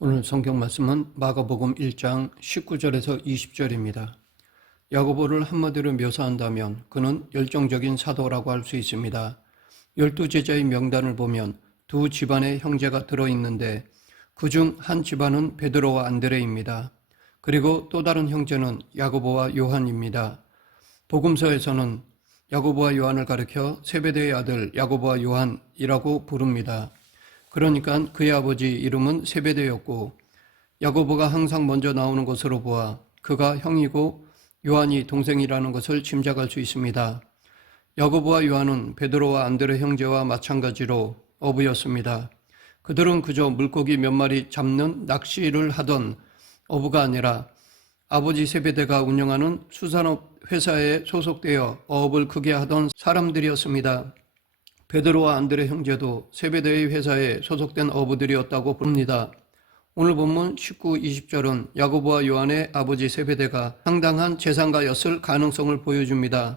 오늘 성경 말씀은 마가복음 1장 19절에서 20절입니다. 야고보를 한마디로 묘사한다면 그는 열정적인 사도라고 할 수 있습니다. 12제자의 명단을 보면 두 집안의 형제가 들어있는데 그중 한 집안은 베드로와 안드레입니다. 그리고 또 다른 형제는 야고보와 요한입니다. 복음서에서는 야고보와 요한을 가리켜 세베대의 아들 야고보와 요한이라고 부릅니다. 그러니까 그의 아버지 이름은 세베대였고 야고보가 항상 먼저 나오는 것으로 보아 그가 형이고 요한이 동생이라는 것을 짐작할 수 있습니다. 야고보와 요한은 베드로와 안드레 형제와 마찬가지로 어부였습니다. 그들은 그저 물고기 몇 마리 잡는 낚시를 하던 어부가 아니라 아버지 세베대가 운영하는 수산업 회사에 소속되어 어업을 크게 하던 사람들이었습니다. 베드로와 안드레 형제도 세베대의 회사에 소속된 어부들이었다고 봅니다. 오늘 본문 19, 20절은 야고보와 요한의 아버지 세베대가 상당한 재산가였을 가능성을 보여줍니다.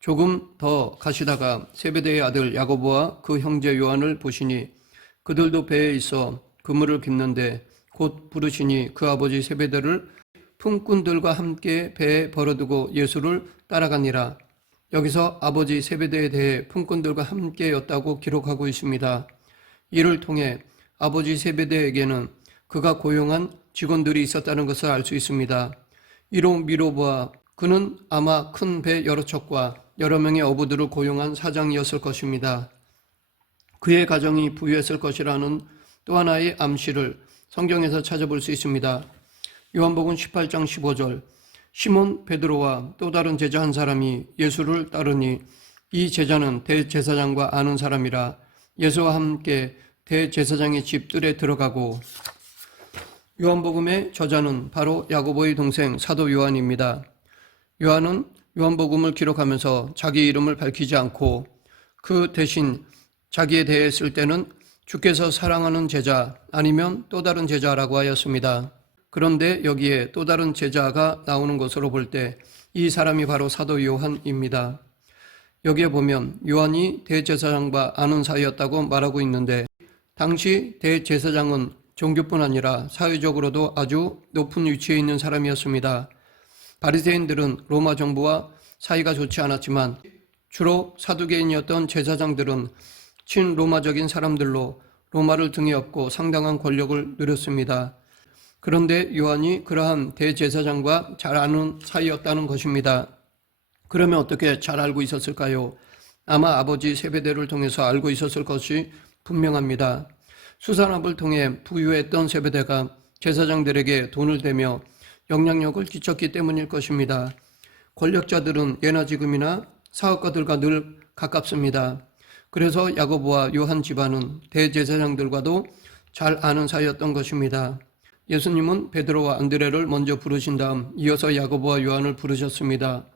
조금 더 가시다가 세베대의 아들 야고보와 그 형제 요한을 보시니 그들도 배에 있어 그물을 깁는데 곧 부르시니 그 아버지 세베대를 품꾼들과 함께 배에 버려두고 예수를 따라가니라. 여기서 아버지 세베대에 대해 품꾼들과 함께였다고 기록하고 있습니다. 이를 통해 아버지 세베대에게는 그가 고용한 직원들이 있었다는 것을 알 수 있습니다. 이로 미뤄보아 그는 아마 큰 배 여러 척과 여러 명의 어부들을 고용한 사장이었을 것입니다. 그의 가정이 부유했을 것이라는 또 하나의 암시를 성경에서 찾아볼 수 있습니다. 요한복음 18장 15절 시몬 베드로와 또 다른 제자 한 사람이 예수를 따르니 이 제자는 대제사장과 아는 사람이라 예수와 함께 대제사장의 집들에 들어가고 요한복음의 저자는 바로 야고보의 동생 사도 요한입니다. 요한은 요한복음을 기록하면서 자기 이름을 밝히지 않고 그 대신 자기에 대해 쓸 때는 주께서 사랑하는 제자 아니면 또 다른 제자라고 하였습니다. 그런데 여기에 또 다른 제자가 나오는 것으로 볼 때 이 사람이 바로 사도 요한입니다. 여기에 보면 요한이 대제사장과 아는 사이였다고 말하고 있는데 당시 대제사장은 종교뿐 아니라 사회적으로도 아주 높은 위치에 있는 사람이었습니다. 바리새인들은 로마 정부와 사이가 좋지 않았지만 주로 사두개인이었던 제사장들은 친로마적인 사람들로 로마를 등에 업고 상당한 권력을 누렸습니다. 그런데 요한이 그러한 대제사장과 잘 아는 사이였다는 것입니다. 그러면 어떻게 잘 알고 있었을까요? 아마 아버지 세베대를 통해서 알고 있었을 것이 분명합니다. 수산업을 통해 부유했던 세베대가 제사장들에게 돈을 대며 영향력을 끼쳤기 때문일 것입니다. 권력자들은 예나 지금이나 사업가들과 늘 가깝습니다. 그래서 야고보와 요한 집안은 대제사장들과도 잘 아는 사이였던 것입니다. 예수님은 베드로와 안드레를 먼저 부르신 다음 이어서 야고보와 요한을 부르셨습니다.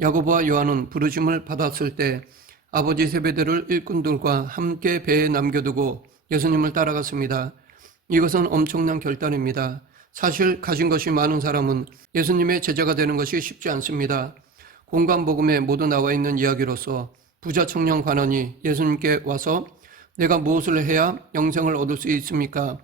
야고보와 요한은 부르심을 받았을 때 아버지 세베대를 일꾼들과 함께 배에 남겨두고 예수님을 따라갔습니다. 이것은 엄청난 결단입니다. 사실 가진 것이 많은 사람은 예수님의 제자가 되는 것이 쉽지 않습니다. 공관복음에 모두 나와 있는 이야기로서 부자 청년 관원이 예수님께 와서 내가 무엇을 해야 영생을 얻을 수 있습니까?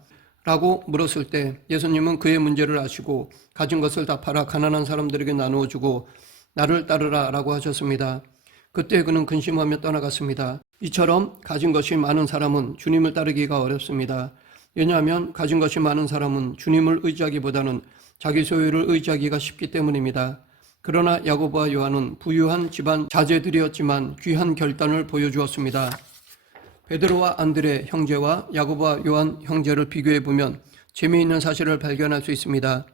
라고 물었을 때 예수님은 그의 문제를 아시고 가진 것을 다 팔아 가난한 사람들에게 나누어 주고 나를 따르라 라고 하셨습니다. 그때 그는 근심하며 떠나갔습니다. 이처럼 가진 것이 많은 사람은 주님을 따르기가 어렵습니다. 왜냐하면 가진 것이 많은 사람은 주님을 의지하기보다는 자기 소유를 의지하기가 쉽기 때문입니다. 그러나 야고보와 요한은 부유한 집안 자제들이었지만 귀한 결단을 보여주었습니다. 베드로와 안드레 형제와 야고보와 요한 형제를 비교해보면 재미있는 사실을 발견할 수 있습니다.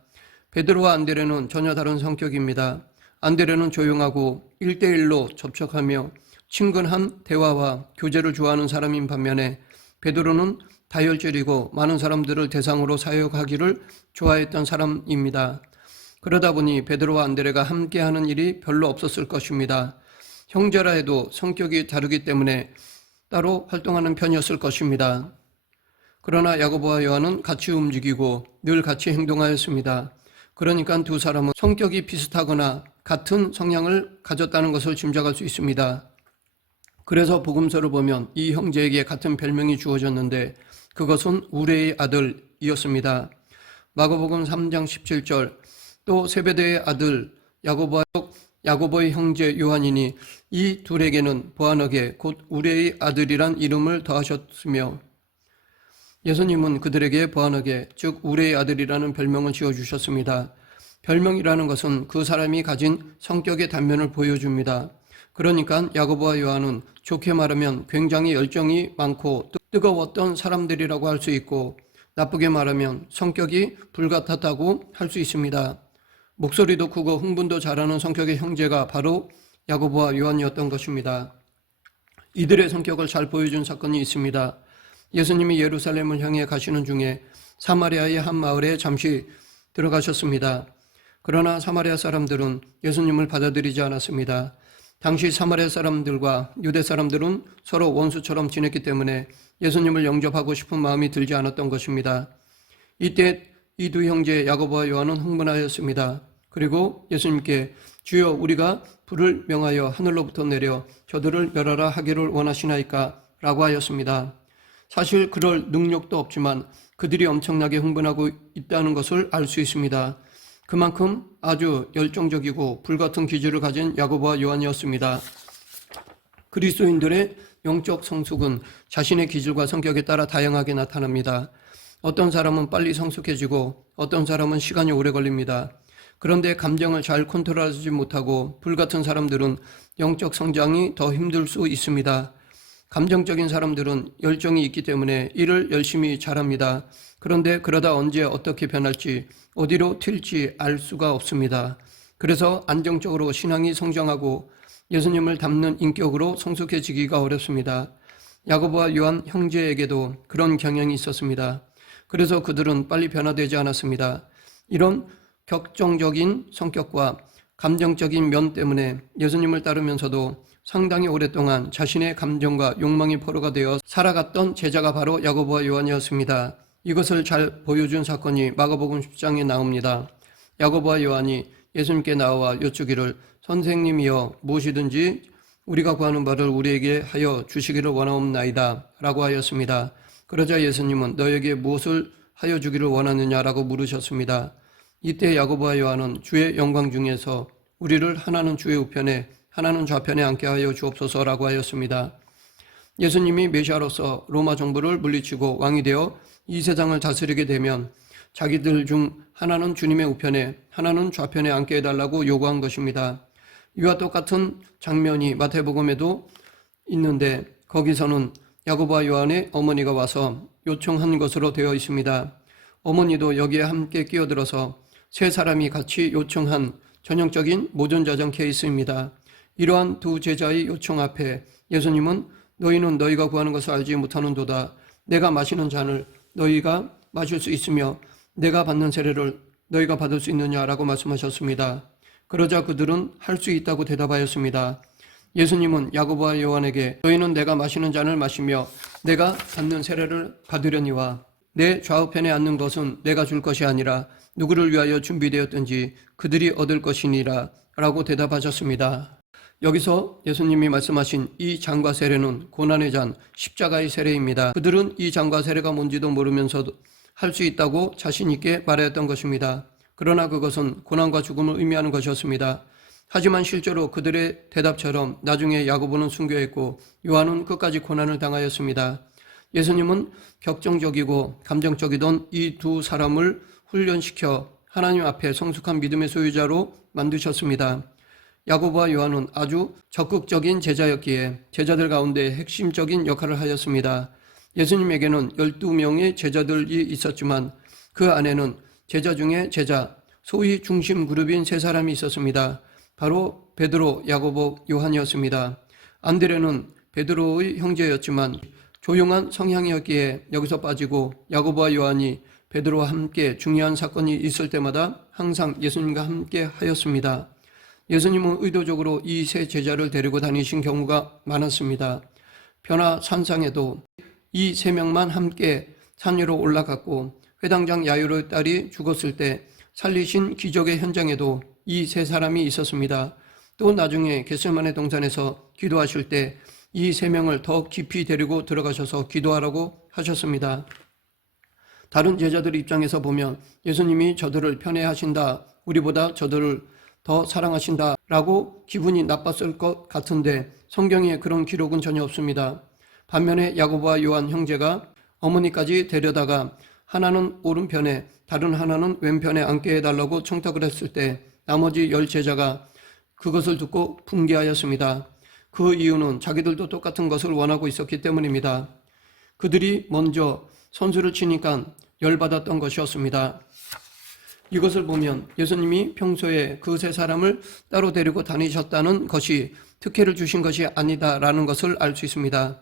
베드로와 안드레는 전혀 다른 성격입니다. 안드레는 조용하고 1대1로 접촉하며 친근한 대화와 교제를 좋아하는 사람인 반면에 베드로는 다혈질이고 많은 사람들을 대상으로 사역하기를 좋아했던 사람입니다. 그러다 보니 베드로와 안드레가 함께하는 일이 별로 없었을 것입니다. 형제라 해도 성격이 다르기 때문에 따로 활동하는 편이었을 것입니다. 그러나 야고보와 요한은 같이 움직이고 늘 같이 행동하였습니다. 그러니까 두 사람은 성격이 비슷하거나 같은 성향을 가졌다는 것을 짐작할 수 있습니다. 그래서 복음서를 보면 이 형제에게 같은 별명이 주어졌는데 그것은 우레의 아들이었습니다. 마가복음 3장 17절 또 세베대의 아들 야고보의 형제 요한이니 이 둘에게는 보아너게 곧 우레의 아들이란 이름을 더하셨으며 예수님은 그들에게 보아너게 즉 우레의 아들이라는 별명을 지어주셨습니다. 별명이라는 것은 그 사람이 가진 성격의 단면을 보여줍니다. 그러니까 야고보와 요한은 좋게 말하면 굉장히 열정이 많고 뜨거웠던 사람들이라고 할 수 있고 나쁘게 말하면 성격이 불같았다고 할 수 있습니다. 목소리도 크고 흥분도 잘하는 성격의 형제가 바로 야고보와 요한이었던 것입니다. 이들의 성격을 잘 보여준 사건이 있습니다. 예수님이 예루살렘을 향해 가시는 중에 사마리아의 한 마을에 잠시 들어가셨습니다. 그러나 사마리아 사람들은 예수님을 받아들이지 않았습니다. 당시 사마리아 사람들과 유대 사람들은 서로 원수처럼 지냈기 때문에 예수님을 영접하고 싶은 마음이 들지 않았던 것입니다. 이때 이 두 형제 야고보와 요한은 흥분하였습니다. 그리고 예수님께 주여 우리가 불을 명하여 하늘로부터 내려 저들을 멸하라 하기를 원하시나이까? 라고 하였습니다. 사실 그럴 능력도 없지만 그들이 엄청나게 흥분하고 있다는 것을 알 수 있습니다. 그만큼 아주 열정적이고 불같은 기질을 가진 야고보와 요한이었습니다. 그리스도인들의 영적 성숙은 자신의 기질과 성격에 따라 다양하게 나타납니다. 어떤 사람은 빨리 성숙해지고 어떤 사람은 시간이 오래 걸립니다. 그런데 감정을 잘 컨트롤하지 못하고 불같은 사람들은 영적 성장이 더 힘들 수 있습니다. 감정적인 사람들은 열정이 있기 때문에 일을 열심히 잘합니다. 그런데 그러다 언제 어떻게 변할지 어디로 튈지 알 수가 없습니다. 그래서 안정적으로 신앙이 성장하고 예수님을 닮는 인격으로 성숙해지기가 어렵습니다. 야고보와 요한 형제에게도 그런 경향이 있었습니다. 그래서 그들은 빨리 변화되지 않았습니다. 이런 격정적인 성격과 감정적인 면 때문에 예수님을 따르면서도 상당히 오랫동안 자신의 감정과 욕망이 포로가 되어 살아갔던 제자가 바로 야고보와 요한이었습니다. 이것을 잘 보여준 사건이 마가복음 10장에 나옵니다. 야고보와 요한이 예수님께 나와 여쭈기를 선생님이여 무엇이든지 우리가 구하는 바를 우리에게 하여 주시기를 원하옵나이다 라고 하였습니다. 그러자 예수님은 너에게 무엇을 하여 주기를 원하느냐라고 물으셨습니다. 이때 야고보와 요한은 주의 영광 중에서 우리를 하나는 주의 우편에 하나는 좌편에 앉게 하여 주옵소서라고 하였습니다. 예수님이 메시아로서 로마 정부를 물리치고 왕이 되어 이 세상을 다스리게 되면 자기들 중 하나는 주님의 우편에 하나는 좌편에 앉게 해달라고 요구한 것입니다. 이와 똑같은 장면이 마태복음에도 있는데 거기서는 야고보와 요한의 어머니가 와서 요청한 것으로 되어 있습니다. 어머니도 여기에 함께 끼어들어서 세 사람이 같이 요청한 전형적인 모전자전 케이스입니다. 이러한 두 제자의 요청 앞에 예수님은 너희는 너희가 구하는 것을 알지 못하는도다. 내가 마시는 잔을 너희가 마실 수 있으며 내가 받는 세례를 너희가 받을 수 있느냐라고 말씀하셨습니다. 그러자 그들은 할 수 있다고 대답하였습니다. 예수님은 야고보와 요한에게 너희는 내가 마시는 잔을 마시며 내가 받는 세례를 받으려니와 내 좌우편에 앉는 것은 내가 줄 것이 아니라 누구를 위하여 준비되었든지 그들이 얻을 것이니라 라고 대답하셨습니다. 여기서 예수님이 말씀하신 이 잔과 세례는 고난의 잔, 십자가의 세례입니다. 그들은 이 잔과 세례가 뭔지도 모르면서도 할 수 있다고 자신 있게 말하였던 것입니다. 그러나 그것은 고난과 죽음을 의미하는 것이었습니다. 하지만 실제로 그들의 대답처럼 나중에 야고보는 순교했고 요한은 끝까지 고난을 당하였습니다. 예수님은 격정적이고 감정적이던 이 두 사람을 훈련시켜 하나님 앞에 성숙한 믿음의 소유자로 만드셨습니다. 야고보와 요한은 아주 적극적인 제자였기에 제자들 가운데 핵심적인 역할을 하였습니다. 예수님에게는 12명의 제자들이 있었지만 그 안에는 제자 중에 제자, 소위 중심 그룹인 세 사람이 있었습니다. 바로 베드로, 야고보, 요한이었습니다. 안드레는 베드로의 형제였지만 조용한 성향이었기에 여기서 빠지고 야고보와 요한이 베드로와 함께 중요한 사건이 있을 때마다 항상 예수님과 함께 하였습니다. 예수님은 의도적으로 이 세 제자를 데리고 다니신 경우가 많았습니다. 변화 산상에도 이 세 명만 함께 산 위로 올라갔고 회당장 야이로의 딸이 죽었을 때 살리신 기적의 현장에도 이 세 사람이 있었습니다. 또 나중에 겟세마네 동산에서 기도하실 때 이 세 명을 더 깊이 데리고 들어가셔서 기도하라고 하셨습니다. 다른 제자들 입장에서 보면 예수님이 저들을 편애하신다, 우리보다 저들을 더 사랑하신다 라고 기분이 나빴을 것 같은데 성경에 그런 기록은 전혀 없습니다. 반면에 야고보와 요한 형제가 어머니까지 데려다가 하나는 오른편에 다른 하나는 왼편에 앉게 해달라고 청탁을 했을 때 나머지 10제자가 그것을 듣고 분개하였습니다. 그 이유는 자기들도 똑같은 것을 원하고 있었기 때문입니다. 그들이 먼저 선수를 치니까 열받았던 것이었습니다. 이것을 보면 예수님이 평소에 그 세 사람을 따로 데리고 다니셨다는 것이 특혜를 주신 것이 아니다라는 것을 알 수 있습니다.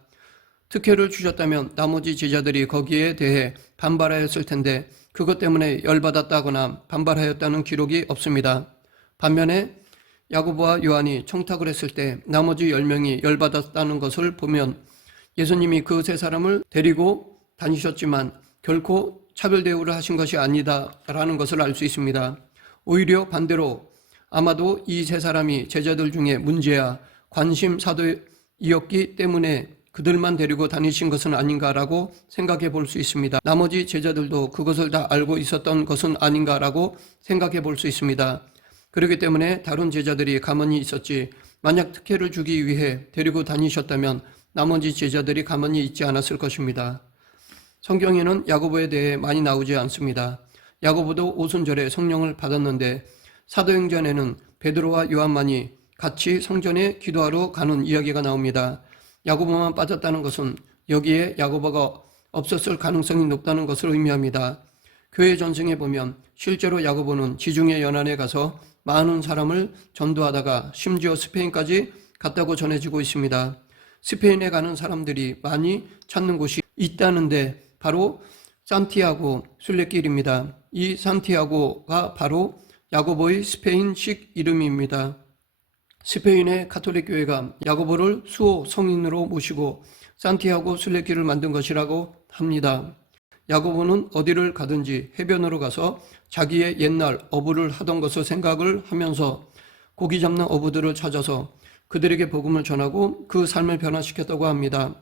특혜를 주셨다면 나머지 제자들이 거기에 대해 반발하였을 텐데 그것 때문에 열받았다거나 반발하였다는 기록이 없습니다. 반면에 야고보와 요한이 청탁을 했을 때 나머지 10명이 열받았다는 것을 보면 예수님이 그 세 사람을 데리고 다니셨지만 결코 차별 대우를 하신 것이 아니다라는 것을 알 수 있습니다. 오히려 반대로 아마도 이 세 사람이 제자들 중에 문제야 관심 사도이었기 때문에 그들만 데리고 다니신 것은 아닌가라고 생각해 볼 수 있습니다. 나머지 제자들도 그것을 다 알고 있었던 것은 아닌가라고 생각해 볼 수 있습니다. 그렇기 때문에 다른 제자들이 가만히 있었지 만약 특혜를 주기 위해 데리고 다니셨다면 나머지 제자들이 가만히 있지 않았을 것입니다. 성경에는 야고보에 대해 많이 나오지 않습니다. 야고보도 오순절에 성령을 받았는데 사도행전에는 베드로와 요한만이 같이 성전에 기도하러 가는 이야기가 나옵니다. 야고보만 빠졌다는 것은 여기에 야고보가 없었을 가능성이 높다는 것을 의미합니다. 교회 전승에 보면 실제로 야고보는 지중해 연안에 가서 많은 사람을 전도하다가 심지어 스페인까지 갔다고 전해지고 있습니다. 스페인에 가는 사람들이 많이 찾는 곳이 있다는데 바로 산티아고 순례길입니다. 이 산티아고가 바로 야고보의 스페인식 이름입니다. 스페인의 가톨릭 교회가 야고보를 수호 성인으로 모시고 산티아고 순례길을 만든 것이라고 합니다. 야고보는 어디를 가든지 해변으로 가서 자기의 옛날 어부를 하던 것을 생각을 하면서 고기 잡는 어부들을 찾아서 그들에게 복음을 전하고 그 삶을 변화시켰다고 합니다.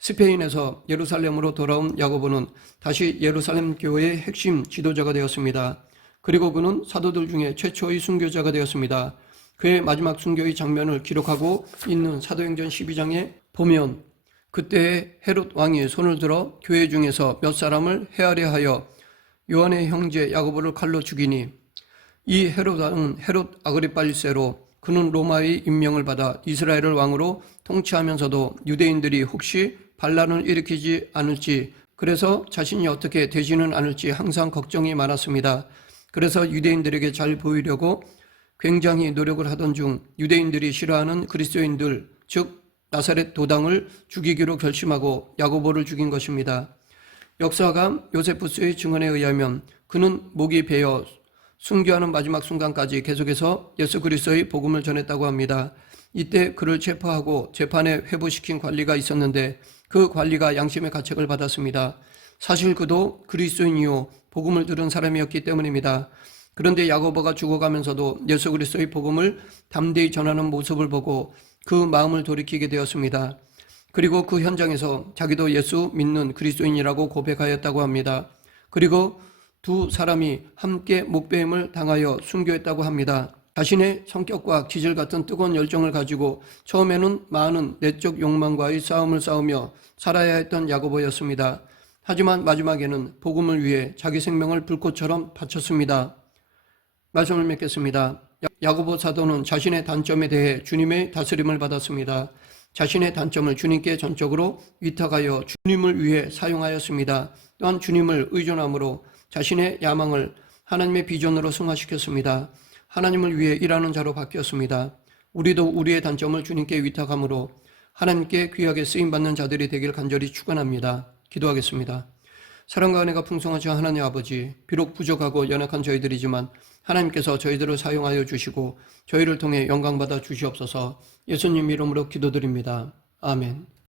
스페인에서 예루살렘으로 돌아온 야고보는 다시 예루살렘 교회의 핵심 지도자가 되었습니다. 그리고 그는 사도들 중에 최초의 순교자가 되었습니다. 그의 마지막 순교의 장면을 기록하고 있는 사도행전 12장에 보면 그때의 헤롯 왕이 손을 들어 교회 중에서 몇 사람을 헤아려 하여 요한의 형제 야고보를 칼로 죽이니 이 헤롯 왕은 헤롯 아그리파 1세로 그는 로마의 임명을 받아 이스라엘을 왕으로 통치하면서도 유대인들이 혹시 반란을 일으키지 않을지 그래서 자신이 어떻게 되지는 않을지 항상 걱정이 많았습니다. 그래서 유대인들에게 잘 보이려고 굉장히 노력을 하던 중 유대인들이 싫어하는 그리스도인들 즉 나사렛 도당을 죽이기로 결심하고 야고보를 죽인 것입니다. 역사가 요세푸스의 증언에 의하면 그는 목이 베어 순교하는 마지막 순간까지 계속해서 예수 그리스도의 복음을 전했다고 합니다. 이때 그를 체포하고 재판에 회부시킨 관리가 있었는데 그 관리가 양심의 가책을 받았습니다. 사실 그도 그리스도인이요 복음을 들은 사람이었기 때문입니다. 그런데 야고보가 죽어가면서도 예수 그리스도의 복음을 담대히 전하는 모습을 보고 그 마음을 돌이키게 되었습니다. 그리고 그 현장에서 자기도 예수 믿는 그리스도인이라고 고백하였다고 합니다. 그리고 두 사람이 함께 목배임을 당하여 순교했다고 합니다. 자신의 성격과 기질 같은 뜨거운 열정을 가지고 처음에는 많은 내적 욕망과의 싸움을 싸우며 살아야 했던 야고보였습니다. 하지만 마지막에는 복음을 위해 자기 생명을 불꽃처럼 바쳤습니다. 말씀을 맺겠습니다. 야고보 사도는 자신의 단점에 대해 주님의 다스림을 받았습니다. 자신의 단점을 주님께 전적으로 위탁하여 주님을 위해 사용하였습니다. 또한 주님을 의존함으로 자신의 야망을 하나님의 비전으로 승화시켰습니다. 하나님을 위해 일하는 자로 바뀌었습니다. 우리도 우리의 단점을 주님께 위탁함으로 하나님께 귀하게 쓰임받는 자들이 되길 간절히 축원합니다. 기도하겠습니다. 사랑과 은혜가 풍성하신 하나님 아버지, 비록 부족하고 연약한 저희들이지만 하나님께서 저희들을 사용하여 주시고 저희를 통해 영광받아 주시옵소서. 예수님 이름으로 기도드립니다. 아멘.